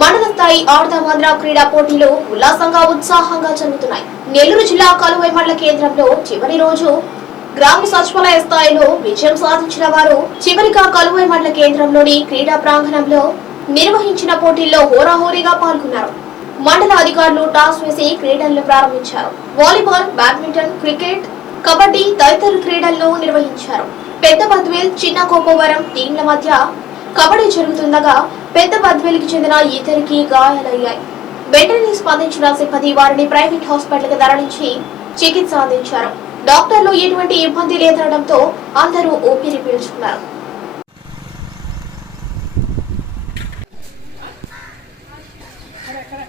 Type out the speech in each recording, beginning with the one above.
మండల స్థాయి ఆడదామాంధ్ర క్రీడా పోటీలు ఉల్లాసంగా ఉత్సాహంగా జరుగుతున్నాయి. నెల్లూరు జిల్లా కలువై మండల కేంద్రంలో చివరి రోజు గ్రామ సచివాలయ స్థాయిలో విజయం సాధించిన వారు చివరిగా కలువై మండల కేంద్రంలోని క్రీడా ప్రాంగణంలో నిర్వహించిన పోటీల్లో హోరాహోరీగా పాల్గొన్నారు. మండల అధికారులు టాస్ వేసి క్రీడలను ప్రారంభించారు. వాలీబాల్ బ్యాడ్మింటన్ క్రికెట్ కబడ్డీ తదితర క్రీడలను నిర్వహించారు. పెద్ద బద్వేల్ చిన్న కోపవరం టీంల మధ్య కబడ్డీ జరుగుతుండగా పెద్ద బద్వేలికి చెందిన ఇద్దరికి గాయాలయ్యాయి. వెంటనే స్పందించిన సిబ్బంది వారిని ప్రైవేట్ హాస్పిటల్కి తరలించి చికిత్స అందించారు. డాక్టర్లు ఎటువంటి ఇబ్బంది లేదనడంతో అందరూ ఊపిరి పీల్చుకున్నారు.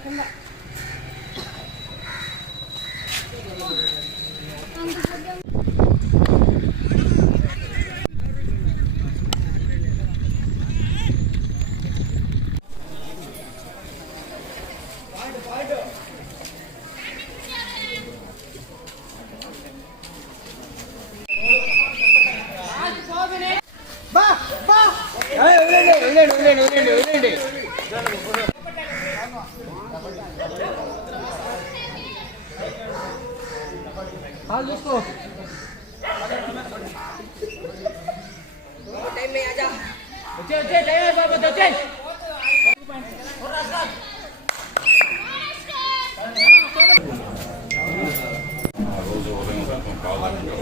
వదిలేండి చూసుకో వచ్చే వచ్చే టైం అయిపోతుంది వచ్చే రోజు ఉదయం కావాలంటే